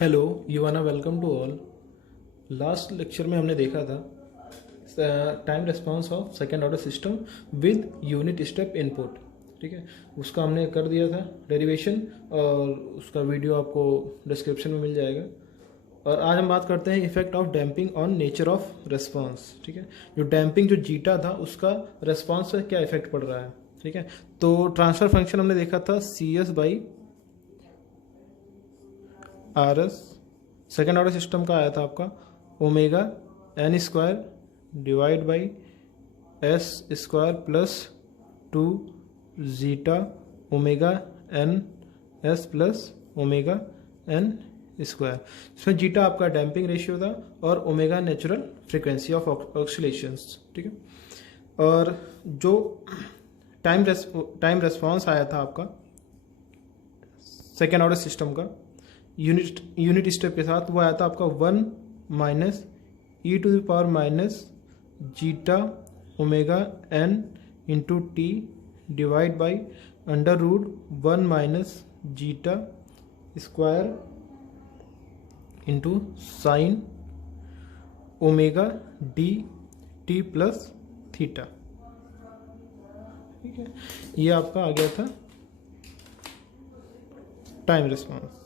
Hello युवाना, welcome to all. Last lecture में हमने देखा था time response of second order system with unit step input. ठीक है, उसका हमने कर दिया था डेरिवेशन और उसका वीडियो आपको डिस्क्रिप्शन में मिल जाएगा। और आज हम बात करते हैं effect of damping on nature of response. ठीक है, जो डैम्पिंग जो जीटा था उसका रिस्पांस पर क्या इफेक्ट पड़ रहा है। ठीक है, तो ट्रांसफर फंक्शन हमने देखा था C S by R S. Second order system का आया था आपका omega N square divide by S square plus two zeta omega N S plus omega N square. इसमें जीटा आपका डैम्पिंग रेशियो था और omega natural frequency of oscillations. ठीक है, और जो टाइम रेस्पॉन्स आया था आपका सेकेंड ऑर्डर सिस्टम का यूनिट स्टेप के साथ, वो आया था आपका 1 minus E to the power minus zeta omega N into T divide by under root 1 minus zeta square into sine omega D T plus theta. ठीक है, ये आपका आ गया था टाइम रिस्पॉन्स।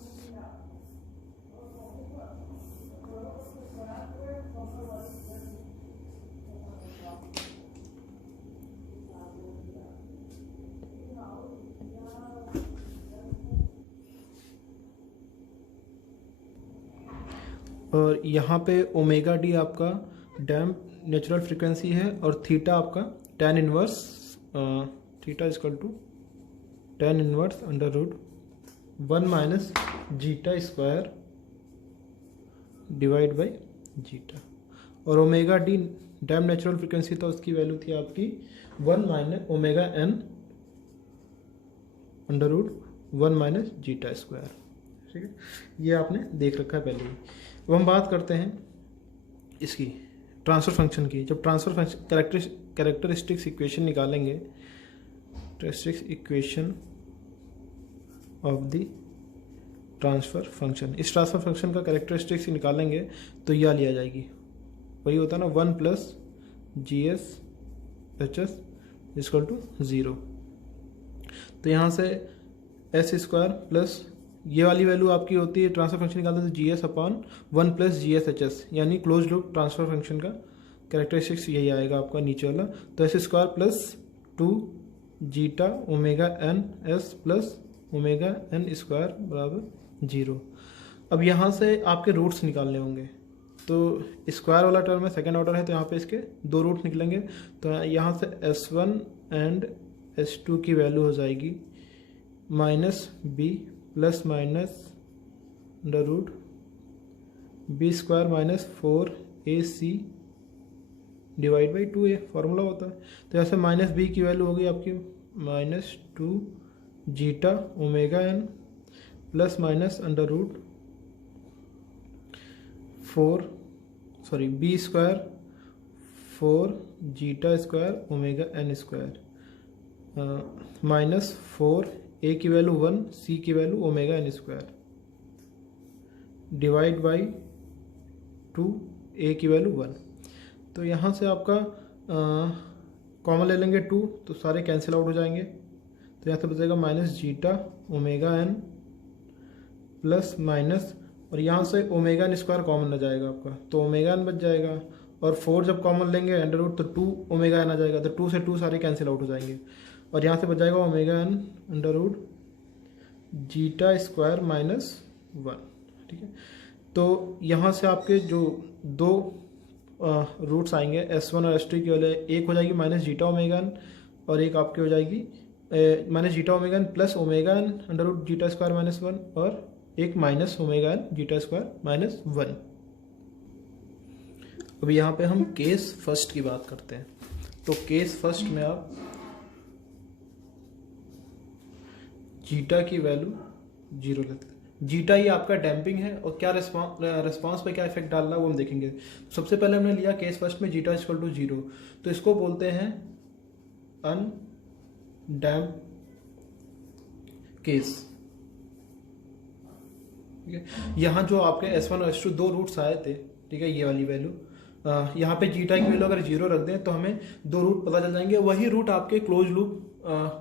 और यहाँ पे ओमेगा डी आपका डैम्प नेचुरल फ्रीक्वेंसी है और थीटा आपका tan inverse theta is equal to tan inverse under root 1 minus zeta square divide by zeta. और omega D damp natural frequency था, उसकी वैल्यू थी आपकी 1 minus omega N under root 1 minus zeta square. ठीक है, ये आपने देख रखा है पहले ही। अब हम बात करते हैं इसकी ट्रांसफर फंक्शन की। जब ट्रांसफर फंक्शन कैरेक्टरिस्टिक्स इक्वेशन निकालेंगे, characteristics equation of the transfer function, इस ट्रांसफर फंक्शन का कैरेक्टरिस्टिक्स निकालेंगे तो यह लिया जाएगी, वही होता है ना 1 plus G S H S is equal to 0। तो यहाँ से एस स्क्वायर प्लस ये वाली वैल्यू आपकी होती है, ट्रांसफर फंक्शन निकालते हैं तो G S upon 1 plus G S H S, यानी क्लोज लूप ट्रांसफर फंक्शन का कैरेक्टरिस्टिक्स यही आएगा आपका नीचे वाला। तो S square plus 2 zeta omega N S plus omega N square बराबर 0। अब यहाँ से आपके रूट्स निकालने होंगे, तो स्क्वायर वाला टर्म है, सेकेंड ऑर्डर है, तो यहाँ पे इसके दो रूट निकलेंगे। तो यहाँ से S1 एंड S2 की वैल्यू हो जाएगी minus B plus minus under root B square minus 4AC divide by 2A formula होता है। तो यहाँ से माइनस बी की वैल्यू होगी आपकी minus 2 zeta omega N plus minus under root B square 4 zeta square omega N square minus 4 A की value 1 C की value omega N square divide by 2 A की वैल्यू 1। तो यहाँ से आपका कॉमन ले लेंगे 2, तो सारे कैंसिल आउट हो जाएंगे। तो यहाँ से बचेगा minus zeta omega N plus minus, और यहाँ से ओमेगा एन स्क्वायर कॉमन आ जाएगा आपका, तो ओमेगा एन बच जाएगा। और 4 जब कॉमन लेंगे अंडर रूट तो 2 ओमेगा एन आ जाएगा, तो 2 से 2 सारे कैंसिल आउट हो जाएंगे। और यहाँ से बच जाएगा omega N under root zeta square minus 1। ठीक है, तो यहाँ से आपके जो दो रूट्स आएंगे S1 और S2 की वैल्यू एक हो जाएगी माइनस जीटा ओमेगा एन, और एक आपकी हो जाएगी minus zeta omega N plus omega N under root zeta square minus 1, और एक minus omega N zeta square minus 1। अब यहाँ पे हम केस फर्स्ट की बात करते हैं। तो केस फर्स्ट में आप जीटा की वैल्यू 0 लेते हैं। जीटा ये आपका डैम्पिंग है, और क्या रिस्पांस पे क्या इफेक्ट डाल रहा है वो हम देखेंगे। सबसे पहले हमने लिया केस फर्स्ट में जीटा इक्वल टू 0, तो इसको बोलते हैं अनडैम्प केस। ठीक है। यहाँ जो आपके S1 और S2 दो रूट्स आए थे, ठीक है, ये वाली वैल्यू, यहाँ पे जीटा की वैल्यू अगर 0 रख दें तो हमें दो रूट पता चल जाएंगे, वही रूट आपके क्लोज लूप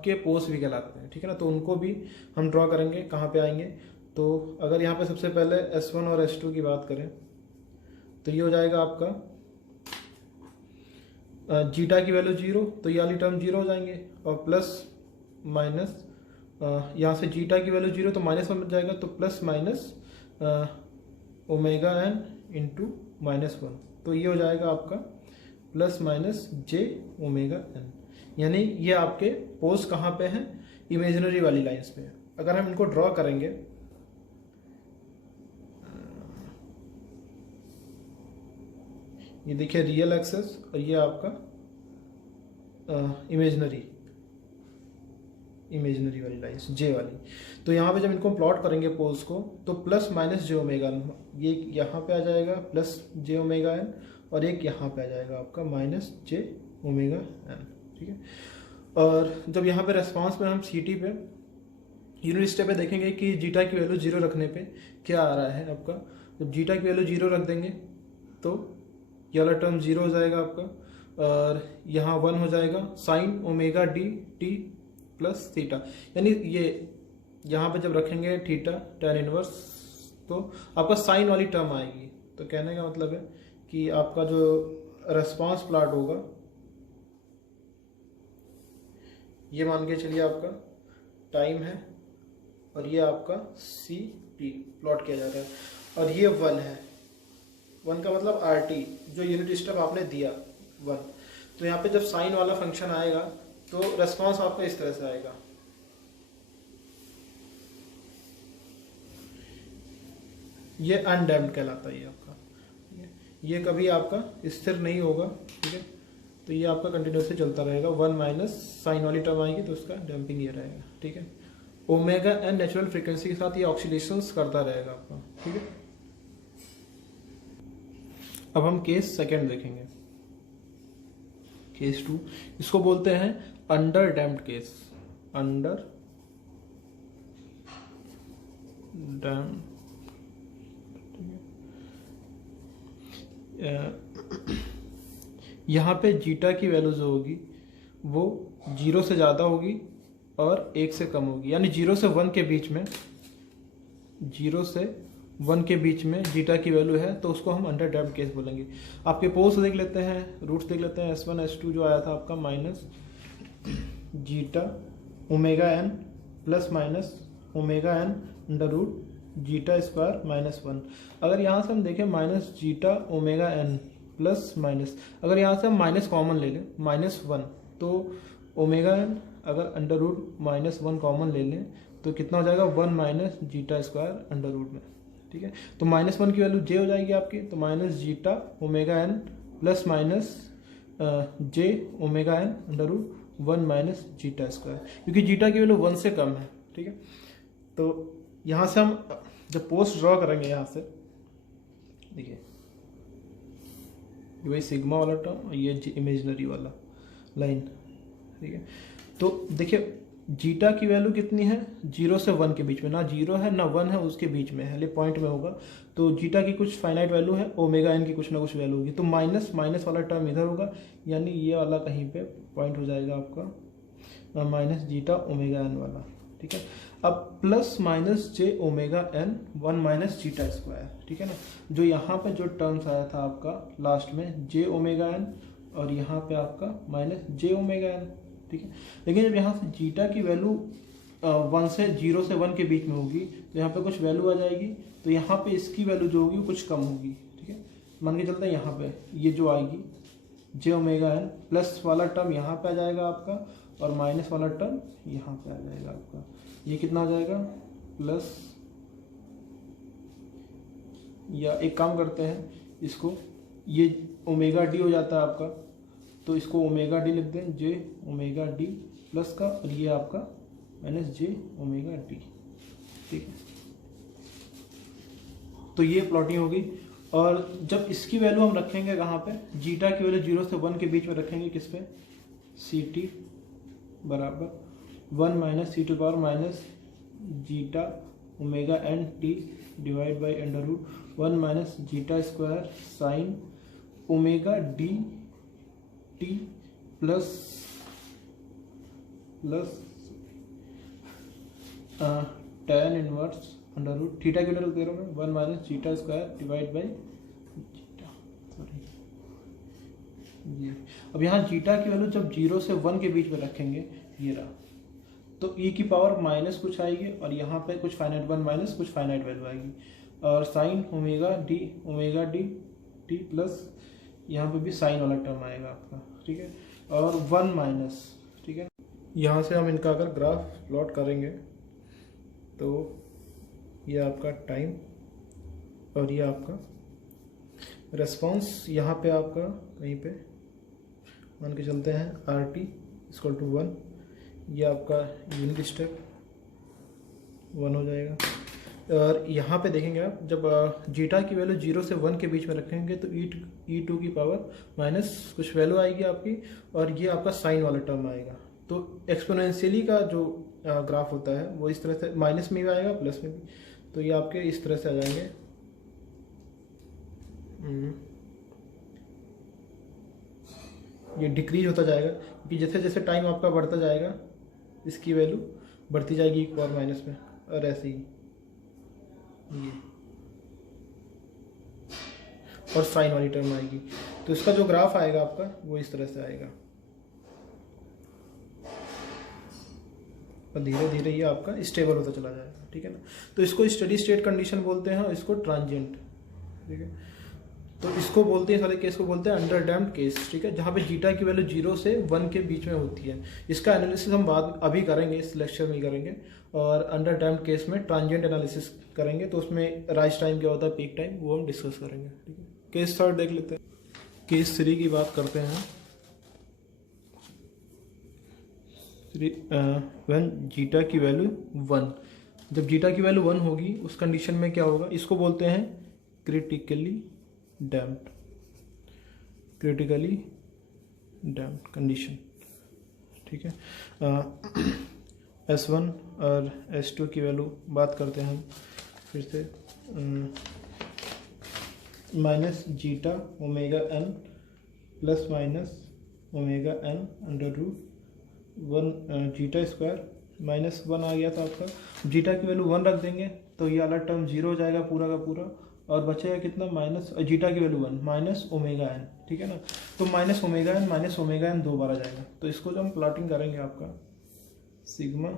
के पोल्स भी कहलाते हैं, ठीक है ना। तो उनको भी हम ड्रॉ करेंगे, कहाँ पे आएंगे, तो अगर यहाँ पे सबसे पहले S1 और S2 की बात करें तो ये हो जाएगा आपका जीटा की वैल्यू 0, तो ये वाली टर्म 0 हो जाएंगे, और प्लस माइनस यहाँ से जीटा की वैल्यू 0 तो माइनस में बच जाएगा, तो plus minus omega N into -1, तो ये हो जाएगा आपका प्लस माइनस जे ओमेगा एन। यानी ये आपके पोल्स कहाँ पे हैं, इमेजिनरी वाली लाइंस पे। अगर हम इनको ड्रॉ करेंगे, ये देखिए रियल एक्सेस और ये आपका इमेजिनरी वाली लाइंस जे वाली। तो यहाँ पे जब इनको प्लॉट करेंगे पोल्स को, तो प्लस माइनस जे ओमेगा एन, ये यहाँ पे आ जाएगा प्लस जे ओमेगा एन, और एक यहाँ पे आ जाएगा आपका माइनस जे ओमेगा एन, ठीक है। और जब यहाँ पे रेस्पॉन्स में हम CT पे यूनिट स्टेप पे देखेंगे कि जीटा की वैल्यू 0 रखने पे क्या आ रहा है आपका। जब जीटा की वैल्यू 0 रख देंगे तो ये वाला टर्म 0 हो जाएगा आपका, और यहाँ 1 हो जाएगा sign omega D T plus theta. यानी ये यहाँ पे जब रखेंगे थीटा tan इनवर्स, तो आपका साइन वाली टर्म आएगी। तो कहने का मतलब है कि आपका जो रेस्पॉन्स प्लॉट होगा, ये मान के चलिए आपका टाइम है, और ये आपका CT प्लॉट किया जा रहा है, और ये 1 है। 1 का मतलब RT, जो यूनिट स्टेप आपने दिया 1। तो यहाँ पे जब साइन वाला फंक्शन आएगा तो रेस्पॉन्स आपका इस तरह से आएगा। ये अनडैम्प्ड कहलाता है ये आपका, ये कभी आपका स्थिर नहीं होगा, ठीक है। तो ये आपका कंटिन्यूसली चलता रहेगा। 1 माइनस साइन वाली टर्म आएगी तो उसका डैम्पिंग ये रहेगा, ठीक है। ओमेगा एन नेचुरल फ्रीक्वेंसी के साथ ये ऑक्सीलेशंस करता रहेगा आपका, ठीक है। अब हम केस सेकंड देखेंगे, केस 2। इसको बोलते हैं under damped case, under damped. यहाँ पे जीटा की वैल्यू जो होगी वो 0 से ज़्यादा होगी और 1 से कम होगी, यानी 0 से 1 के बीच में, 0 से 1 के बीच में जीटा की वैल्यू है, तो उसको हम अंडर डैम्प्ड केस बोलेंगे। आपके पोल्स देख लेते हैं, रूट्स देख लेते हैं। S1 S2 जो आया था आपका minus zeta omega N plus minus omega N under root zeta square -1। अगर यहाँ से हम देखें minus zeta omega N plus minus, अगर यहाँ से हम माइनस कॉमन ले लें -1, तो ओमेगा एन अगर अंडर रूट -1 कॉमन ले लें तो कितना हो जाएगा 1 minus zeta square under root में, ठीक है। तो -1 की वैल्यू जे हो जाएगी आपकी, तो minus zeta omega N plus minus जे omega N under root 1 minus zeta square, क्योंकि जीटा की वैल्यू 1 से कम है, ठीक है। तो यहाँ से हम जब पोस्ट ड्रॉ करेंगे, यहाँ से देखिए वही सिग्मा वाला टर्म और ये इमेजिनरी वाला लाइन, ठीक है। तो देखिए जीटा की वैल्यू कितनी है, 0 से 1 के बीच में, ना 0 है ना 1 है, उसके बीच में है, पॉइंट में होगा। तो जीटा की कुछ फाइनाइट वैल्यू है, ओमेगा एन की कुछ ना कुछ वैल्यू होगी, तो माइनस माइनस वाला टर्म इधर होगा, यानी ये वाला कहीं पे पॉइंट हो जाएगा आपका माइनस जीटा ओमेगा एन वाला, ठीक है। अब प्लस माइनस जे omega n 1 minus zeta square, ठीक है ना। जो यहाँ पे जो टर्म्स आया था आपका लास्ट में जे ओमेगा एन, और यहाँ पे आपका माइनस जे ओमेगा एन, ठीक है। लेकिन जब यहाँ से जीटा की वैल्यू 1 से 0 से 1 के बीच में होगी, तो यहाँ पे कुछ वैल्यू आ जाएगी, तो यहाँ पे इसकी वैल्यू जो होगी वो कुछ कम होगी, ठीक है। मान के चलते हैं यहाँ पे ये जो आएगी जे ओमेगा एन, प्लस वाला टर्म यहाँ पे आ जाएगा आपका, और माइनस वाला टर्म यहाँ पे आ जाएगा आपका। ये कितना हो जाएगा प्लस, या एक काम करते हैं इसको, ये ओमेगा डी हो जाता है आपका, तो इसको ओमेगा डी लिख दें, जे ओमेगा डी प्लस का, और ये आपका माइनस जे ओमेगा डी, ठीक है। तो ये प्लॉटिंग होगी। और जब इसकी वैल्यू हम रखेंगे कहाँ पे, जीटा की वैल्यू 0 से 1 के बीच में रखेंगे, किस पे, CT बराबर 1 minus C to power minus zeta omega N T divide by under root 1 minus zeta square sine omega D T plus tan inverse under root theta की वैल्यू दे रहा हूँ मैं 1 minus zeta square divide by zeta, sorry ये। अब यहाँ zeta की value जब 0 से 1 के बीच में रखेंगे ये रहा, तो e की पावर माइनस कुछ आएगी और यहाँ पे कुछ फाइनाइट 1 माइनस कुछ फाइनाइट वैल्यू आएगी, और sign omega D T plus यहाँ पे भी साइन वाला टर्म आएगा आपका, ठीक है, और 1 माइनस, ठीक है। यहाँ से हम इनका अगर ग्राफ प्लॉट करेंगे तो ये आपका टाइम और ये आपका रेस्पॉन्स, यहाँ पे आपका कहीं पे मान के चलते हैं आर टी इक्वल टू 1, ये आपका यूनिट स्टेप 1 हो जाएगा। और यहाँ पे देखेंगे आप जब जीटा की वैल्यू 0 से 1 के बीच में रखेंगे तो e2 की पावर माइनस कुछ वैल्यू आएगी आपकी, और ये आपका साइन वाला टर्म आएगा। तो एक्सपोनेंशियली का जो ग्राफ होता है वो इस तरह से माइनस में भी आएगा प्लस में भी, तो ये आपके इस तरह से आ जाएंगे। ये डिक्रीज होता जाएगा क्योंकि जैसे जैसे टाइम आपका बढ़ता जाएगा इसकी वैल्यू बढ़ती जाएगी एक पावर माइनस में, और ऐसे ही ये और साइन वाली टर्म आएगी। तो इसका जो ग्राफ आएगा आपका वो इस तरह से आएगा, और धीरे धीरे ये आपका स्टेबल होता चला जाएगा, ठीक है ना। तो इसको स्टेडी स्टेट कंडीशन बोलते हैं और इसको ट्रांजिएंट, ठीक है। तो इसको बोलते हैं, सारे केस को बोलते हैं अंडर डैम्प्ड केस, ठीक है, जहाँ पे जीटा की वैल्यू 0 से 1 के बीच में होती है। इसका एनालिसिस हम बाद अभी करेंगे, इस लेक्चर में करेंगे, और अंडर डैम्प्ड केस में ट्रांजिएंट एनालिसिस करेंगे, तो उसमें राइज टाइम क्या होता है, पीक टाइम, वो हम डिस्कस करेंगे, ठीक है। केस 3 देख लेते हैं। केस 3 की बात करते हैं। व्हेन जीटा की वैल्यू 1, जब जीटा की वैल्यू 1 होगी उस कंडीशन में क्या होगा, इसको बोलते हैं क्रिटिकली डैम्प्ड कंडीशन, ठीक है। S1 और S2 की वैल्यू बात करते हैं हम फिर से, minus zeta omega N plus minus omega N under root 1 zeta square minus 1 आ गया था आपका। जीटा की वैल्यू 1 रख देंगे तो ये वाला टर्म 0 हो जाएगा पूरा का पूरा, और बचेगा कितना, माइनस जीटा की वैल्यू 1 माइनस ओमेगा एन, ठीक है ना। तो माइनस ओमेगा एन 2 बार आ जाएगा। तो इसको जो हम प्लॉटिंग करेंगे आपका सिग्मा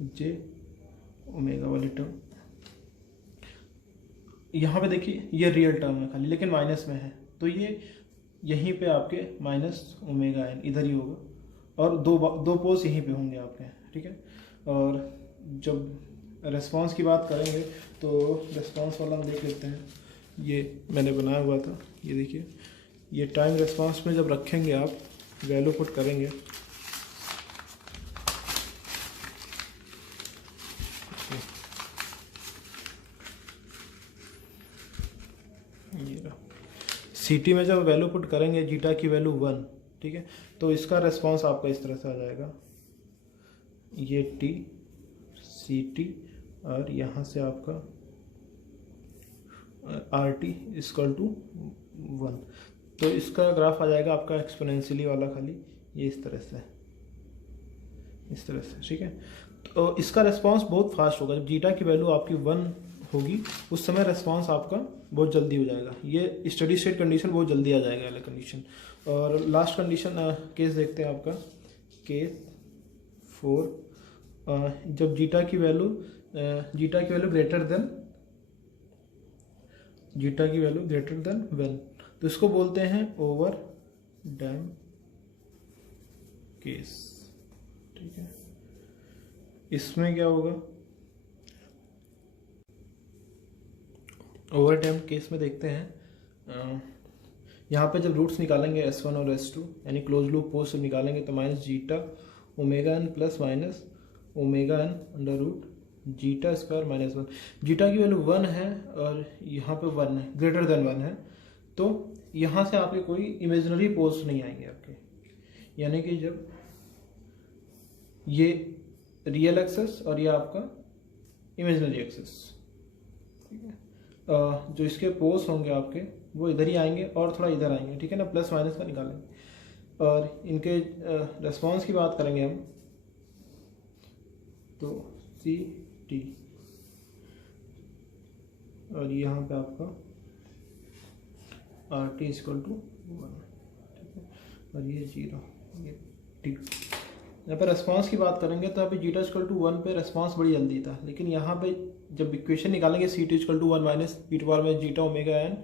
जे ओमेगा वाली टर्म, यहाँ पे देखिए ये रियल टर्म है खाली, लेकिन माइनस में है, तो ये यहीं पे आपके माइनस ओमेगा एन इधर ही होगा, और दो पोल्स यहीं पे होंगे आपके, ठीक है। और जब रेस्पॉन्स की बात करेंगे तो रेस्पॉन्स वाला हम देख लेते हैं, ये मैंने बनाया हुआ था, ये देखिए, ये टाइम रेस्पॉन्स में जब रखेंगे आप वैल्यू पुट करेंगे, ये सीटी में जब वैल्यू पुट करेंगे जीटा की वैल्यू 1, ठीक है, तो इसका रेस्पॉन्स आपका इस तरह से आ जाएगा, ये टी सी टी और यहाँ से आपका आर टी इक्वल टू 1। तो इसका ग्राफ आ जाएगा आपका एक्सपोनेंशियली वाला, खाली ये इस तरह से, ठीक है। तो इसका रेस्पॉन्स बहुत फास्ट होगा, जब जीटा की वैल्यू आपकी 1 होगी उस समय रेस्पॉन्स आपका बहुत जल्दी हो जाएगा, ये स्टडी स्टेट कंडीशन बहुत जल्दी आ जाएगा वाला कंडीशन। और लास्ट कंडीशन केस देखते हैं आपका, केस 4, जब जीटा की वैल्यू ग्रेटर देन 1, तो इसको बोलते हैं ओवर डैम्प्ड केस, ठीक है। इसमें क्या होगा, ओवर डैम्प्ड केस में देखते हैं, यहाँ पे जब रूट्स निकालेंगे S1 और S2 यानी क्लोज लूप पोस्ट से निकालेंगे, तो minus zeta omega N plus minus omega N under root zeta square minus 1। जीटा की वैल्यू 1 है और यहाँ पे 1 है, ग्रेटर देन 1 है, तो यहाँ से आपके कोई इमेजिनरी पोल्स नहीं आएंगे आपके, यानी कि जब ये रियल एक्सेस और ये आपका इमेजिनरी एक्सिस, ठीक है। जो इसके पोल्स होंगे आपके वो इधर ही आएंगे और थोड़ा इधर आएंगे, ठीक है ना, प्लस माइनस का निकालेंगे। और इनके रेस्पॉन्स की बात करेंगे हम, तो सी टी, और यहाँ पे आपका आर टी इक्वल टू 1, ठीक है, और ये 0, ये टी। यहाँ पे रेस्पॉन्स की बात करेंगे तो यहाँ पे जीटा इक्वल टू 1 पे रेस्पॉन्स बड़ी जल्दी था, लेकिन यहाँ पे जब इक्वेशन निकालेंगे c t equal to 1 minus b to power में zeta omega N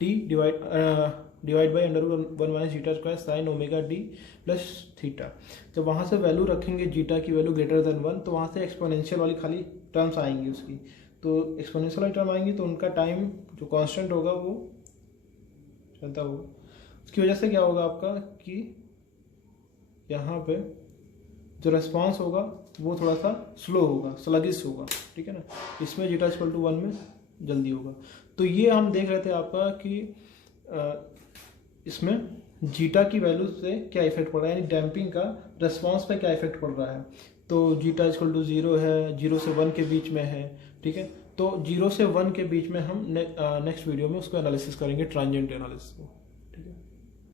T divide by under 1 minus zeta square sine omega d plus theta. जब वहाँ से वैल्यू रखेंगे जीटा की वैल्यू ग्रेटर देन 1, तो वहाँ से एक्सपोनेंशियल वाली खाली टर्म्स आएंगी उसकी, तो एक्सपोनेंशियल वाली टर्म आएंगी तो उनका टाइम जो कांस्टेंट होगा वो चलता होगा। उसकी वजह से क्या होगा आपका कि यहाँ पे जो रेस्पॉन्स होगा वो थोड़ा सा स्लो होगा, स्लगिश होगा, ठीक है ना। इसमें जीटा इक्वल टू 1 में जल्दी होगा। तो ये हम देख रहे थे आपका कि इसमें जीटा की वैल्यू से क्या इफेक्ट पड़ रहा है, यानी डैम्पिंग का रेस्पॉन्स पे क्या इफेक्ट पड़ रहा है। तो जीटा इक्वल टू 0 है, 0 से 1 के बीच में है, ठीक है। तो 0 से 1 के बीच में हम नेक्स्ट वीडियो में उसको एनालिसिस करेंगे, ट्रांजिएंट एनालिसिस को।